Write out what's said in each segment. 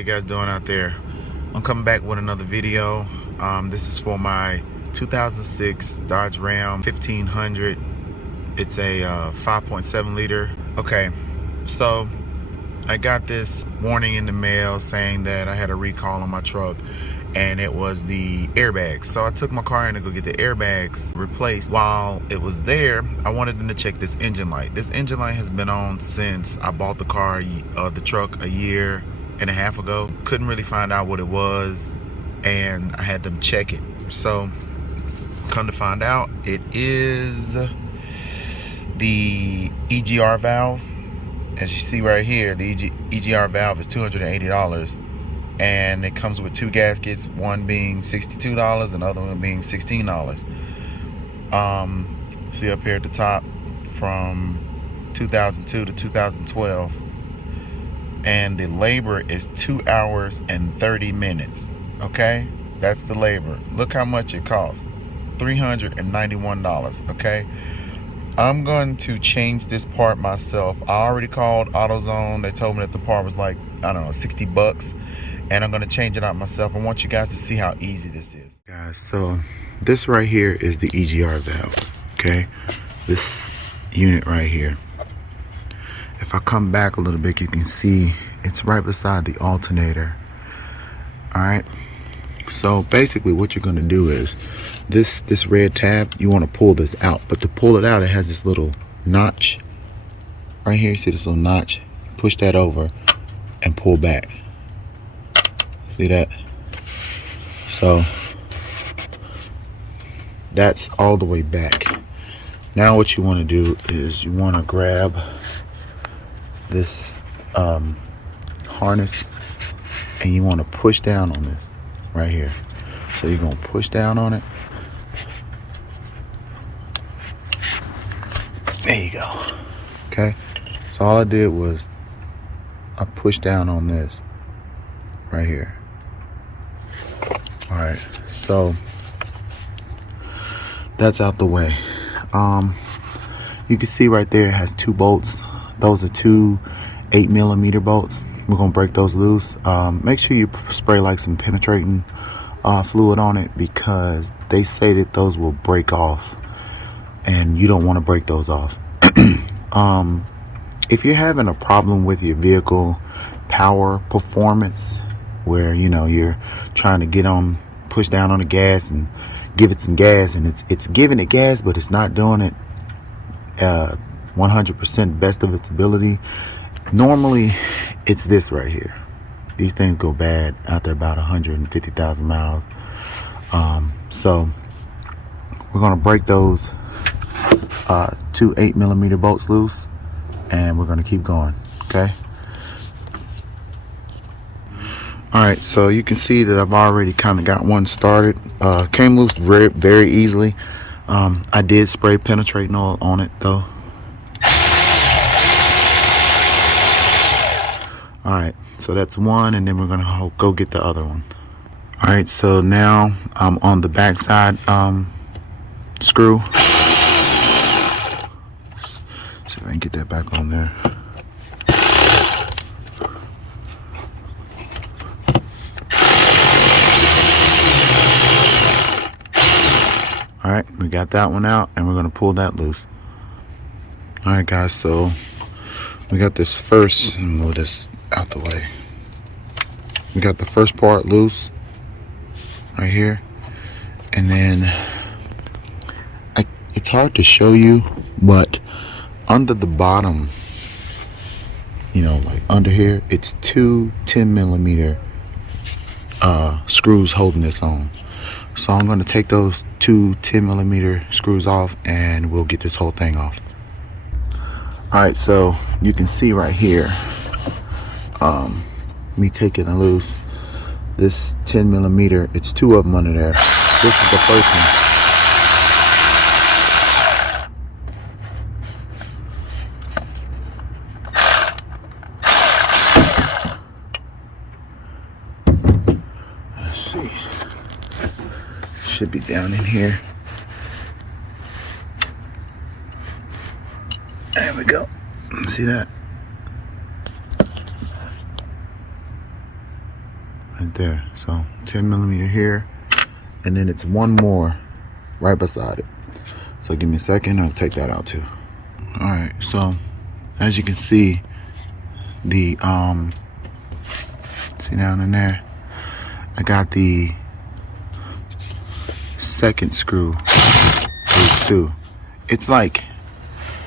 you guys doing out there? I'm coming back with another video. This is for my 2006 Dodge Ram 1500. It's a 5.7 liter. Okay, so I got this warning in the mail saying that I had a recall on my truck, and it was the airbags. So I took my car in to go get the airbags replaced. While it was there, I wanted them to check this engine light. This engine light has been on since I bought the car, the truck, a year and a half ago. Couldn't really find out what it was, and I had them check it. So come to find out, it is the EGR valve. As you see right here, the EGR valve is $280. And it comes with two gaskets, one being $62 and the other one being $16. See up here at the top, from 2002 to 2012, and the labor is 2 hours and 30 minutes. Okay, that's the labor. Look how much it costs, $391. Okay, I'm going to change this part myself. I already called AutoZone. They told me that the part was like, I don't know, 60 bucks. And I'm gonna change it out myself. I want you guys to see how easy this is. Guys, so this right here is the EGR valve, okay? This unit right here. If I come back a little bit, you can see it's right beside the alternator. All right, so basically what you're gonna do is, this red tab, you wanna pull this out, but to pull it out, it has this little notch. Right here, you see this little notch? Push that over and pull back. See that? So that's all the way back. Now what you want to do is you want to grab this harness, and you want to push down on this right here. So you're going to push down on it. There you go. Okay, so all I did was I pushed down on this right here. All right, so that's out the way. You can see right there it has two bolts. Those are two 8mm bolts. We're gonna break those loose. Make sure you spray like some penetrating fluid on it, because they say that those will break off, and you don't want to break those off. If you're having a problem with your vehicle power performance, where you're trying to push down on the gas and give it some gas, and it's giving it gas, but it's not doing it 100% best of its ability. Normally it's this right here. These things go bad out there about 150,000 miles. So we're gonna break those two 8mm bolts loose, and we're gonna keep going. Okay. All right, so you can see that I've already kind of got one started. Came loose very, very easily. I did spray penetrating oil on it though. All right, so that's one, and then we're gonna go get the other one. All right, so now I'm on the backside screw. See if I can get that back on there. All right, we got that one out, and we're gonna pull that loose. All right, guys, so we got this first, and move this out the way. We got the first part loose right here, and then it's hard to show you, but under the bottom, like under here, it's two 10mm screws holding this on. So I'm going to take those two 10mm screws off, and we'll get this whole thing off. All right, so you can see right here, me taking it loose. This 10mm, it's two of them under there. This is the first one. Let's see. Should be down in here. There we go. See that? right there. So 10mm here, and then it's one more right beside it. So give me a second, I'll take that out too. All right, so as you can see, the see down in there, I got the second screw too. It's like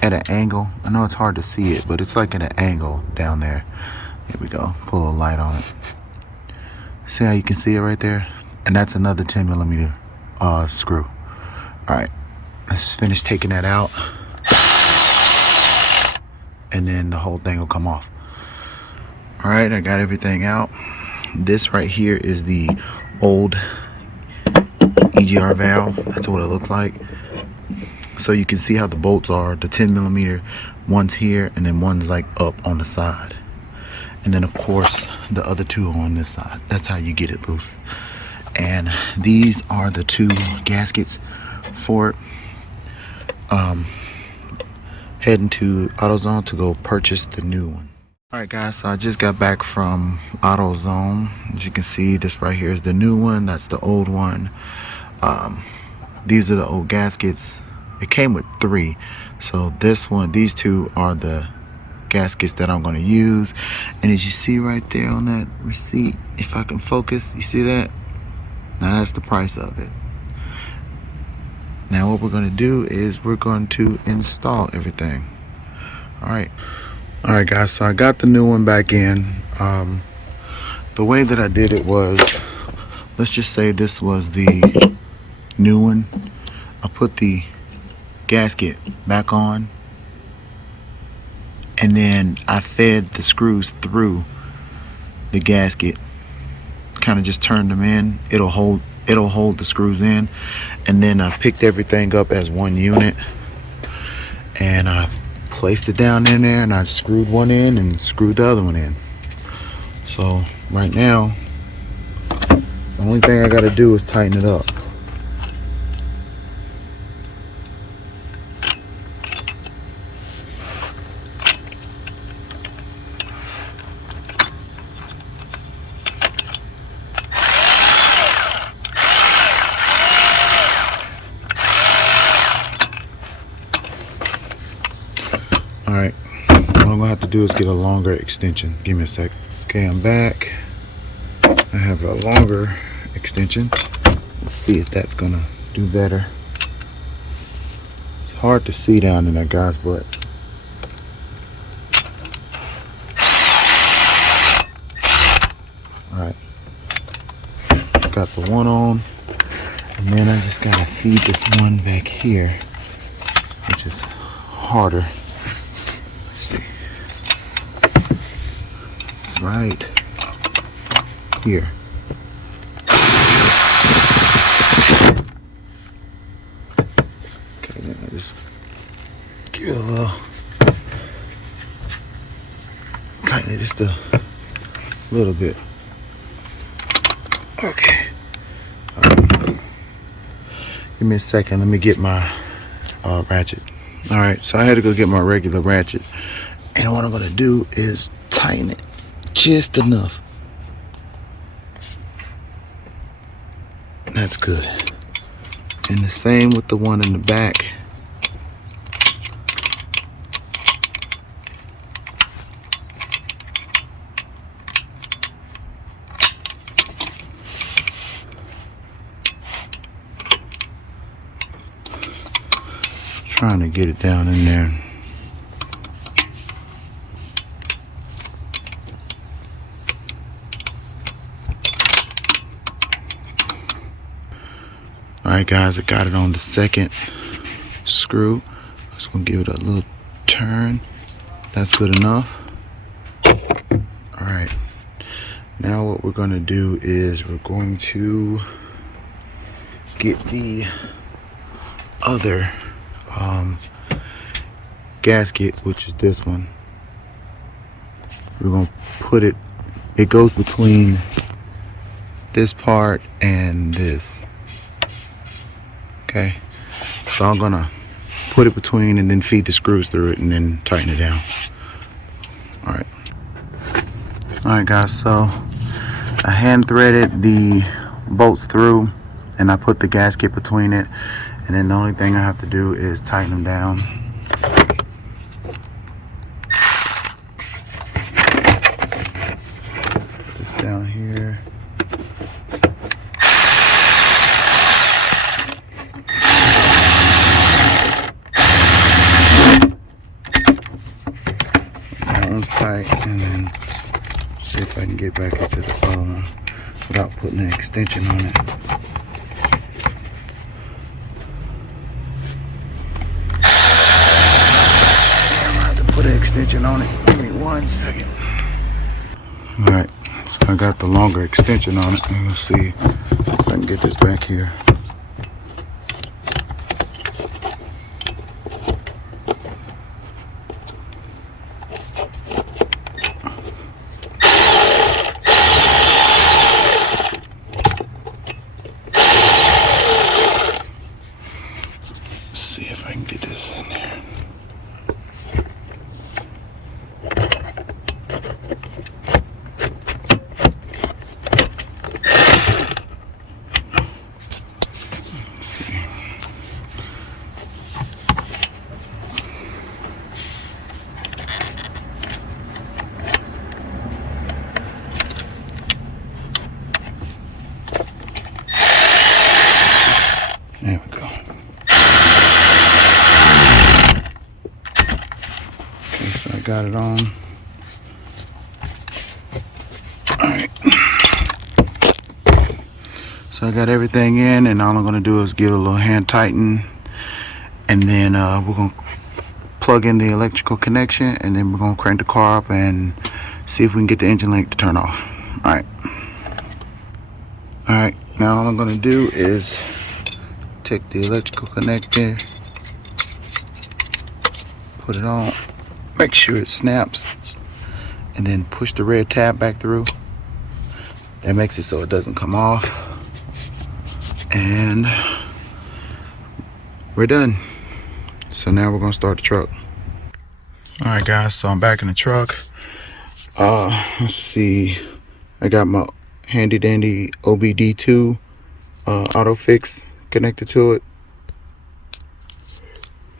at an angle. I know it's hard to see it, but it's like at an angle down there. Here we go, pull a light on it. See how you can see it right there? And that's another 10mm screw. All right, let's finish taking that out, and then the whole thing will come off. All right, I got everything out. This right here is the old EGR valve. That's what it looks like. So you can see how the bolts are. The 10mm, one's here, and then one's like up on the side. And then of course, the other two are on this side. That's how you get it loose. And these are the two gaskets for it. Heading to AutoZone to go purchase the new one. All right guys, so I just got back from AutoZone. As you can see, this right here is the new one. That's the old one. These are the old gaskets. It came with 3. So this one, these 2 are the gaskets that I'm going to use. And as you see right there on that receipt, if I can focus, you see that? Now that's the price of it. Now what we're going to do is we're going to install everything. All right guys, so I got the new one back in. The way that I did it was, let's just say this was the new one. I put the gasket back on, and then I fed the screws through the gasket, kind of just turned them in. It'll hold the screws in, and then I picked everything up as one unit, and I placed it down in there, and I screwed one in and screwed the other one in. So right now, the only thing I got to do is tighten it up. All right, what I'm gonna have to do is get a longer extension. Give me a sec. Okay, I'm back. I have a longer extension. Let's see if that's gonna do better. It's hard to see down in there, guys, but all right, got the one on, and then I just gotta feed this one back here, which is harder. Right here. Okay, now just give it a little, tighten it just a little bit. Okay. Give me a second. Let me get my ratchet. All right, so I had to go get my regular ratchet, and what I'm gonna do is tighten it just enough. That's good. And the same with the one in the back. Trying to get it down in there. Alright guys, I got it on the second screw. I'm just gonna give it a little turn. That's good enough. Alright, now what we're gonna do is we're going to get the other gasket, which is this one. We're gonna put it, it goes between this part and this. Okay, so I'm gonna put it between and then feed the screws through it and then tighten it down. All right guys, so I hand threaded the bolts through, and I put the gasket between it, and then the only thing I have to do is tighten them down. Put this down here. That one's tight, and then see if I can get back into the other one without putting an extension on it. I'm gonna have to put an extension on it. Give me 1 second. Alright, so I got the longer extension on it. Let's see if I can get this back here. See if I can get this in there. There we go. Okay, so I got it on. Alright. So I got everything in, and all I'm going to do is give it a little hand tighten. And then we're going to plug in the electrical connection, and then we're going to crank the car up and see if we can get the engine light to turn off. Alright. Alright, now all I'm going to do is take the electrical connector, put it on, make sure it snaps, and then push the red tab back through. That makes it so it doesn't come off. And we're done. So now we're gonna start the truck. Alright guys, so I'm back in the truck. Let's see, I got my handy dandy OBD2 auto fix connected to it.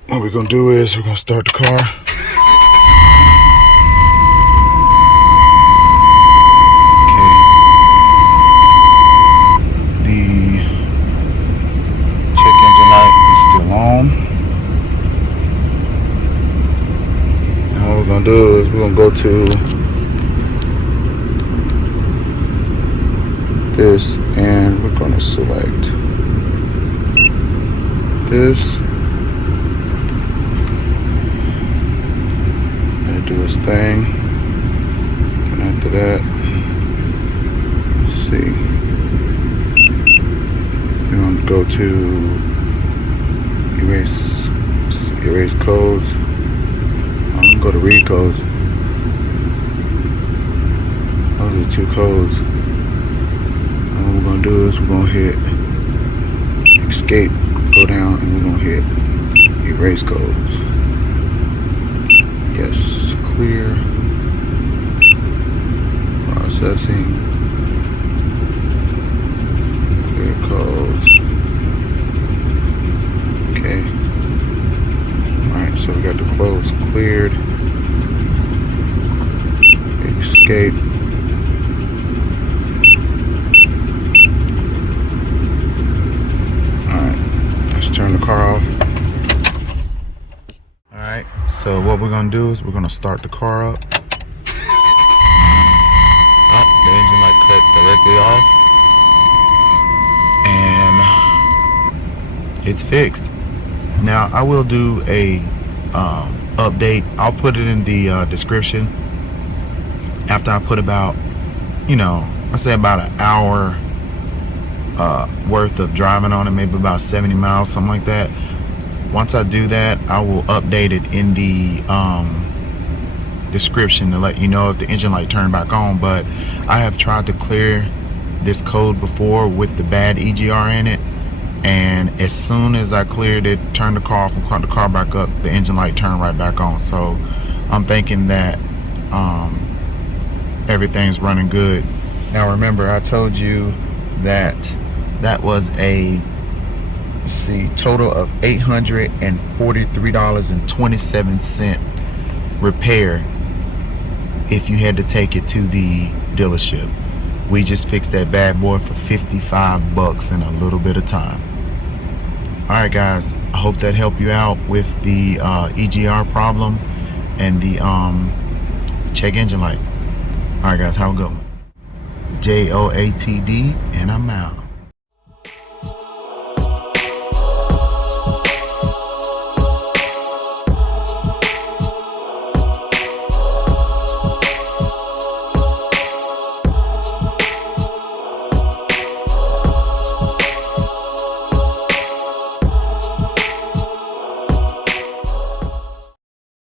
What we're gonna do is we're gonna start the car. Okay. The check engine light is still on. Now what we're gonna do is we're gonna go to this, and we're gonna select this. Let it do its thing. And after that, let's see. We're going to go to erase codes. I'm going to go to read codes. Those are the 2 codes. And what we're going to do is we're going to hit escape. Go down, and we're gonna hit erase codes. Yes, clear. Processing. Clear codes. Okay. Alright, so we got the close cleared. Escape. Turn the car off. Alright, so what we're gonna do is we're gonna start the car up. Oh, the engine light cut directly off, and it's fixed. Now I will do a update. I'll put it in the description after I put about, I say about an hour worth of driving on it, maybe about 70 miles, something like that. Once I do that, I will update it in the description to let you know if the engine light turned back on. But I have tried to clear this code before with the bad EGR in it, and as soon as I cleared it, turned the car off and cranked the car back up, the engine light turned right back on. So I'm thinking that everything's running good Now remember, I told you that that was a, let's see, total of $843.27 repair if you had to take it to the dealership. We just fixed that bad boy for 55 bucks in a little bit of time. Alright guys, I hope that helped you out with the EGR problem and the check engine light. Alright guys, have a good one. J.O.A.T.D, and I'm out.